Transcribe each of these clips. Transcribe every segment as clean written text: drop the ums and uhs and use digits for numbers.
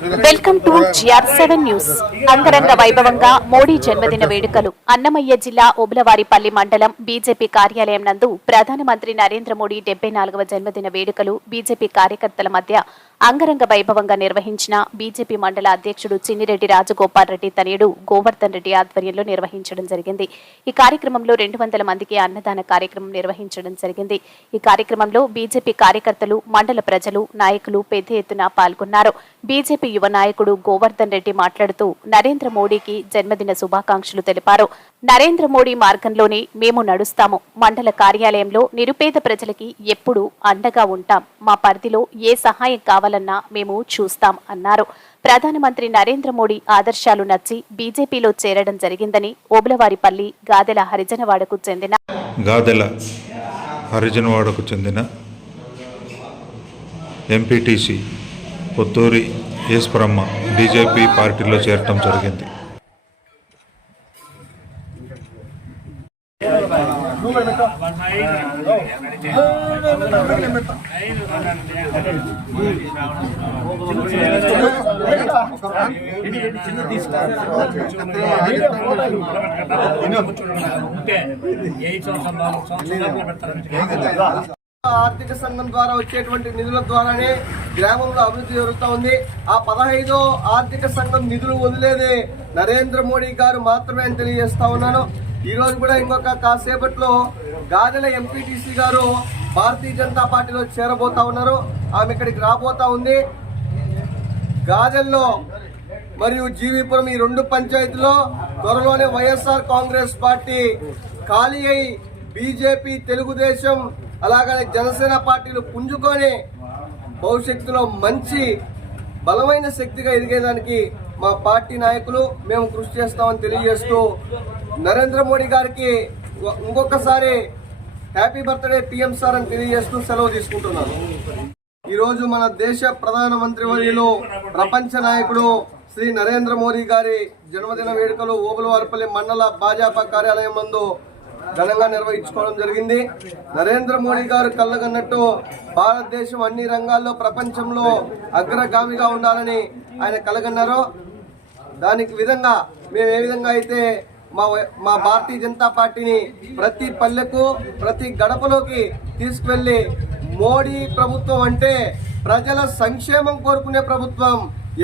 Welcome to GR7 news. అంగరంగ వైభవంగా మోడీ జన్మదిన వేడుకలు అన్నమయ్య జిల్లా ఓబులవారిపల్లి మండలం బీజేపీ కార్యాలయం నందు ప్రధానమంత్రి నరేంద్ర మోడీ 74వ జన్మదిన వేడుకలు బీజేపీ కార్యకర్తల మధ్య అంగరంగ వైభవంగా నిర్వహించిన బీజేపీ మండల అధ్యక్షుడు చిన్నిరెడ్డి రాజగోపాల్ రెడ్డి తనయుడు గోవర్ధన్ రెడ్డి ఆధ్వర్యంలో నిర్వహించడం జరిగింది. ఈ కార్యక్రమంలో 200 మందికి అన్నదాన కార్యక్రమం నిర్వహించడం జరిగింది. ఈ కార్యక్రమంలో బీజేపీ కార్యకర్తలు, మండల ప్రజలు, నాయకులు పెద్ద ఎత్తున పాల్గొన్నారు. బీజేపీ యువ నాయకుడు గోవర్ధన్ రెడ్డి మాట్లాడుతూ నరేంద్ర మోడీకి జన్మదిన శుభాకాంక్షలు తెలిపారు. నరేంద్ర మోడీ మార్గంలోనే మేము నడుస్తాము. మండల కార్యాలయంలో నిరుపేద ప్రజలకి ఎప్పుడూ అండగా ఉంటాం. మా పరిధిలో ఏ సహాయం కావాలన్నా మేము చూస్తాం అన్నారు. ప్రధానమంత్రి నరేంద్ర మోడీ ఆదర్శాలు నచ్చి బీజేపీలో చేరడం జరిగిందని ఓబులవారిపల్లి గాదెల హరిజనవాడకు చెందిన ఎంపీటీసీ పొత్తూరి ఈశ్వరమ్మ బీజేపీ పార్టీలో చేరటం జరిగింది. ఆర్థిక సంఘం ద్వారా వచ్చేటువంటి నిధుల ద్వారానే గ్రామంలో అభివృద్ధి జరుగుతూ ఉంది. ఆ 15వ ఆర్థిక సంఘం నిధులు వదిలేదే నరేంద్ర మోడీ గారు మాత్రమే అని తెలియజేస్తా ఉన్నాను. ఈ రోజు కూడా ఇంకొక కాసేపట్లో గాదెల ఎంపీటీసీ గారు భారతీయ జనతా పార్టీలో చేరబోతా ఉన్నారు. ఆమె ఇక్కడికి రాబోతా ఉంది. గాదెల్లో మరియు జీవీపురం ఈ 2 పంచాయతీలో త్వరలోనే వైఎస్ఆర్ కాంగ్రెస్ పార్టీ ఖాళీ అయి బీజేపీ, తెలుగుదేశం అలాగనే జనసేన పార్టీలు పుంజుకొని భవిష్యత్తులో మంచి బలమైన శక్తిగా ఎదిగేదానికి మా పార్టీ నాయకులు మేము కృషి చేస్తామని తెలియజేస్తూ నరేంద్ర మోడీ గారికి ఇంకొకసారి హ్యాపీ బర్త్డే పిఎం సార్ అని తెలియజేస్తూ సెలవు తీసుకుంటున్నాను. ఈరోజు మన దేశ ప్రధానమంత్రి వర్యులు, ప్రపంచ నాయకుడు శ్రీ నరేంద్ర మోడీ గారి జన్మదిన వేడుకలు ఓబులవారిపల్లి మండల భాజపా కార్యాలయం నందు ఘనంగా నిర్వహించుకోవడం జరిగింది. నరేంద్ర మోడీ గారు కళ్ళగన్నట్టు భారతదేశం అన్ని రంగాల్లో ప్రపంచంలో అగ్రగామిగా ఉండాలని ఆయన కలగన్నారు. దానికి విధంగా మేము ఏ విధంగా అయితే మా భారతీయ జనతా పార్టీని ప్రతి పల్లెకు, ప్రతి గడపలోకి తీసుకువెళ్లి మోడీ ప్రభుత్వం అంటే ప్రజల సంక్షేమం కోరుకునే ప్రభుత్వం,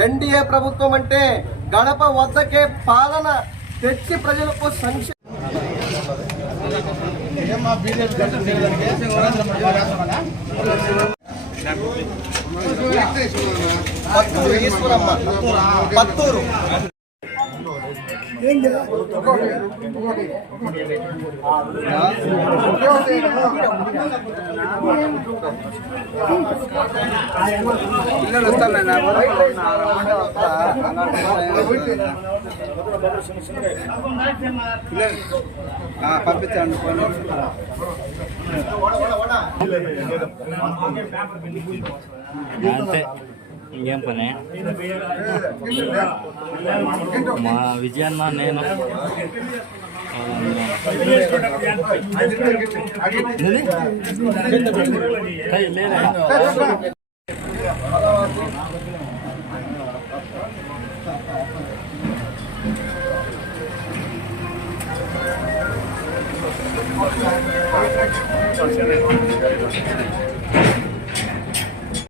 ఎన్డీఏ ప్రభుత్వం అంటే గడప వద్దకే పాలన తెచ్చి ప్రజలకు సంక్షేమం పత్తూరు పంపించండి. అంతే, ఇంకేం పని. మా విజయన్న నేను లేదా